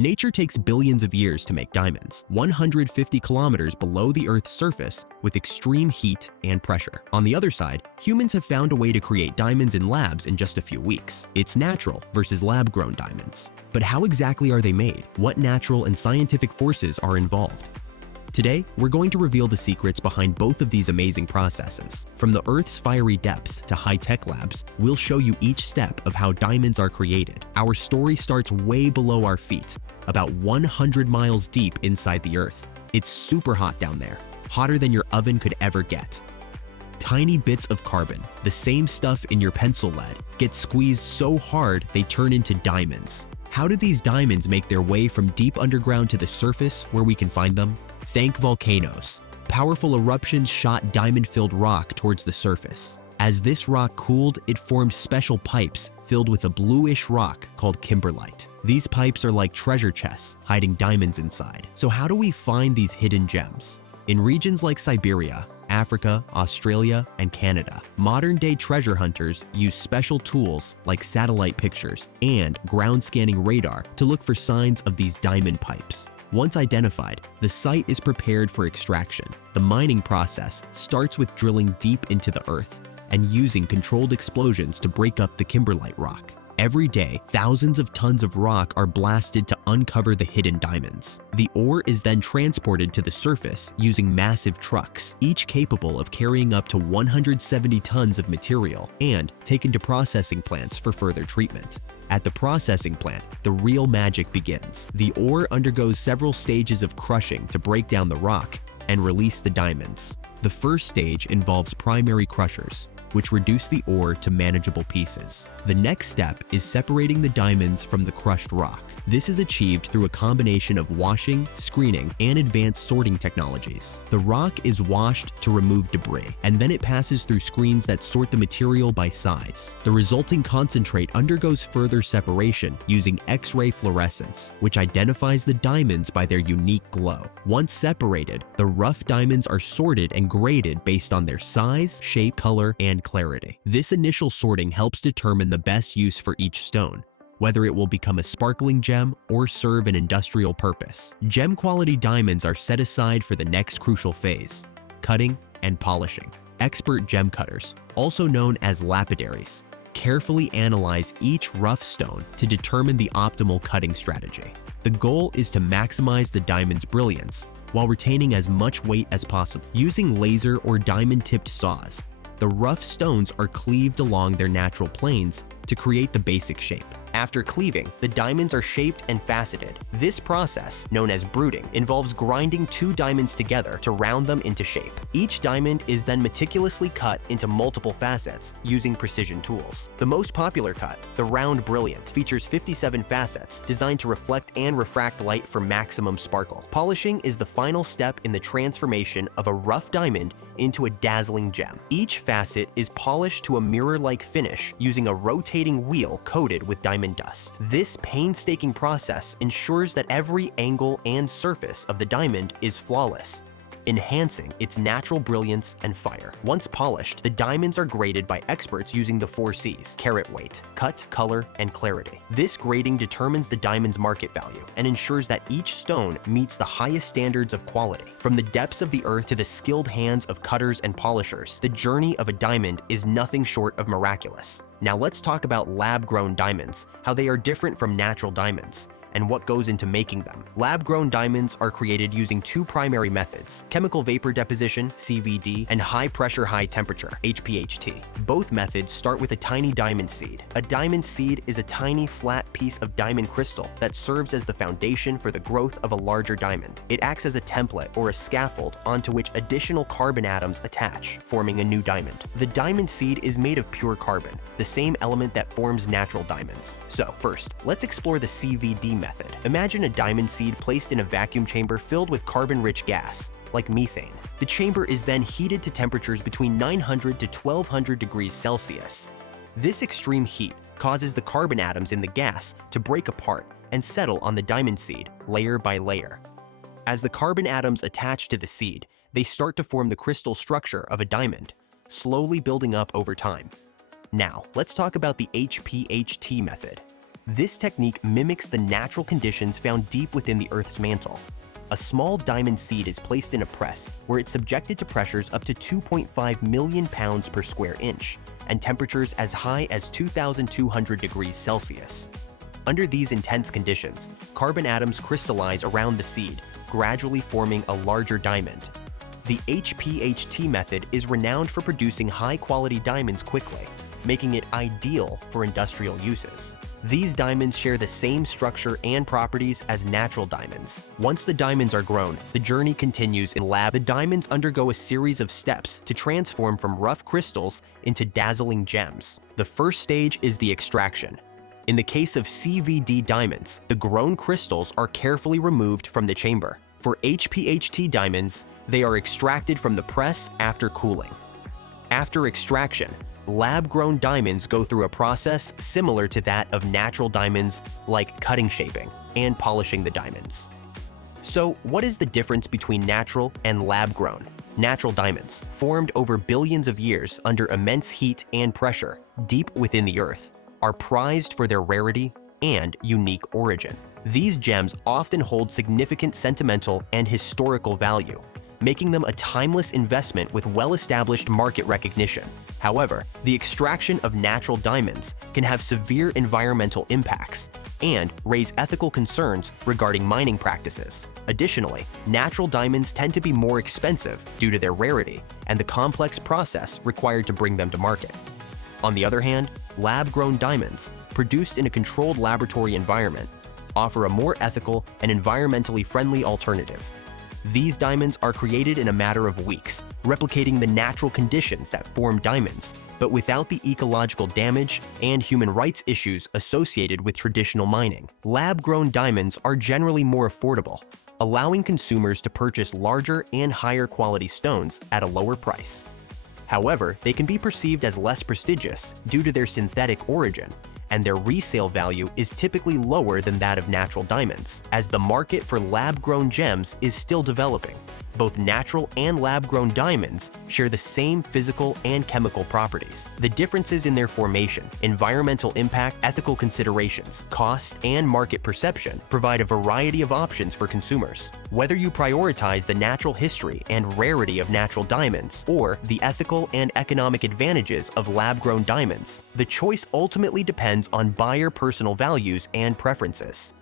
Nature takes billions of years to make diamonds, 150 kilometers below the Earth's surface with extreme heat and pressure. On the other side, humans have found a way to create diamonds in labs in just a few weeks. It's natural versus lab-grown diamonds. But how exactly are they made? What natural and scientific forces are involved? Today, we're going to reveal the secrets behind both of these amazing processes. From the Earth's fiery depths to high-tech labs, we'll show you each step of how diamonds are created. Our story starts way below our feet, about 100 miles deep inside the Earth. It's super hot down there, hotter than your oven could ever get. Tiny bits of carbon, the same stuff in your pencil lead, get squeezed so hard they turn into diamonds. How do these diamonds make their way from deep underground to the surface where we can find them? Thank volcanoes. Powerful eruptions shot diamond-filled rock towards the surface. As this rock cooled, it formed special pipes filled with a bluish rock called kimberlite. These pipes are like treasure chests, hiding diamonds inside. So how do we find these hidden gems? In regions like Siberia, Africa, Australia, and Canada, modern-day treasure hunters use special tools like satellite pictures and ground-scanning radar to look for signs of these diamond pipes. Once identified, the site is prepared for extraction. The mining process starts with drilling deep into the earth and using controlled explosions to break up the kimberlite rock. Every day, thousands of tons of rock are blasted to uncover the hidden diamonds. The ore is then transported to the surface using massive trucks, each capable of carrying up to 170 tons of material, and taken to processing plants for further treatment. At the processing plant, the real magic begins. The ore undergoes several stages of crushing to break down the rock and release the diamonds. The first stage involves primary crushers, which reduce the ore to manageable pieces. The next step is separating the diamonds from the crushed rock. This is achieved through a combination of washing, screening, and advanced sorting technologies. The rock is washed to remove debris, and then it passes through screens that sort the material by size. The resulting concentrate undergoes further separation using X-ray fluorescence, which identifies the diamonds by their unique glow. Once separated, the rough diamonds are sorted and graded based on their size, shape, color, and clarity. This initial sorting helps determine the best use for each stone, whether it will become a sparkling gem or serve an industrial purpose. Gem-quality diamonds are set aside for the next crucial phase, cutting and polishing. Expert gem cutters, also known as lapidaries, carefully analyze each rough stone to determine the optimal cutting strategy. The goal is to maximize the diamond's brilliance while retaining as much weight as possible. Using laser or diamond-tipped saws, the rough stones are cleaved along their natural planes to create the basic shape. After cleaving, the diamonds are shaped and faceted. This process, known as bruting, involves grinding two diamonds together to round them into shape. Each diamond is then meticulously cut into multiple facets using precision tools. The most popular cut, the round brilliant, features 57 facets designed to reflect and refract light for maximum sparkle. Polishing is the final step in the transformation of a rough diamond into a dazzling gem. Each facet is polished to a mirror-like finish using a rotating wheel coated with diamond dust. This painstaking process ensures that every angle and surface of the diamond is flawless, enhancing its natural brilliance and fire. Once polished, the diamonds are graded by experts using the 4 C's: carat weight, cut, color, and clarity. This grading determines the diamond's market value and ensures that each stone meets the highest standards of quality. From the depths of the earth to the skilled hands of cutters and polishers, the journey of a diamond is nothing short of miraculous. Now let's talk about lab-grown diamonds, how they are different from natural diamonds, and what goes into making them. Lab-grown diamonds are created using 2 primary methods: chemical vapor deposition, CVD, and high-pressure, high-temperature, HPHT. Both methods start with a tiny diamond seed. A diamond seed is a tiny, flat piece of diamond crystal that serves as the foundation for the growth of a larger diamond. It acts as a template or a scaffold onto which additional carbon atoms attach, forming a new diamond. The diamond seed is made of pure carbon, the same element that forms natural diamonds. So, first, let's explore the CVD method. Imagine a diamond seed placed in a vacuum chamber filled with carbon-rich gas, like methane. The chamber is then heated to temperatures between 900 to 1200 degrees Celsius. This extreme heat causes the carbon atoms in the gas to break apart and settle on the diamond seed, layer by layer. As the carbon atoms attach to the seed, they start to form the crystal structure of a diamond, slowly building up over time. Now, let's talk about the HPHT method. This technique mimics the natural conditions found deep within the Earth's mantle. A small diamond seed is placed in a press where it's subjected to pressures up to 2.5 million pounds per square inch and temperatures as high as 2,200 degrees Celsius. Under these intense conditions, carbon atoms crystallize around the seed, gradually forming a larger diamond. The HPHT method is renowned for producing high-quality diamonds quickly, making it ideal for industrial uses. These diamonds share the same structure and properties as natural diamonds. Once the diamonds are grown, the journey continues in lab. The diamonds undergo a series of steps to transform from rough crystals into dazzling gems. The first stage is the extraction. In the case of CVD diamonds, the grown crystals are carefully removed from the chamber. For HPHT diamonds, they are extracted from the press after cooling. After extraction, lab-grown diamonds go through a process similar to that of natural diamonds, like cutting shaping and polishing the diamonds. So, what is the difference between natural and lab-grown? Natural diamonds, formed over billions of years under immense heat and pressure deep within the Earth, are prized for their rarity and unique origin. These gems often hold significant sentimental and historical value, making them a timeless investment with well-established market recognition. However, the extraction of natural diamonds can have severe environmental impacts and raise ethical concerns regarding mining practices. Additionally, natural diamonds tend to be more expensive due to their rarity and the complex process required to bring them to market. On the other hand, lab-grown diamonds, produced in a controlled laboratory environment, offer a more ethical and environmentally friendly alternative. These diamonds are created in a matter of weeks, replicating the natural conditions that form diamonds, but without the ecological damage and human rights issues associated with traditional mining. Lab-grown diamonds are generally more affordable, allowing consumers to purchase larger and higher quality stones at a lower price. However, they can be perceived as less prestigious due to their synthetic origin, and their resale value is typically lower than that of natural diamonds, as the market for lab-grown gems is still developing. Both natural and lab-grown diamonds share the same physical and chemical properties. The differences in their formation, environmental impact, ethical considerations, cost, and market perception provide a variety of options for consumers. Whether you prioritize the natural history and rarity of natural diamonds or the ethical and economic advantages of lab-grown diamonds, the choice ultimately depends on buyer personal values and preferences.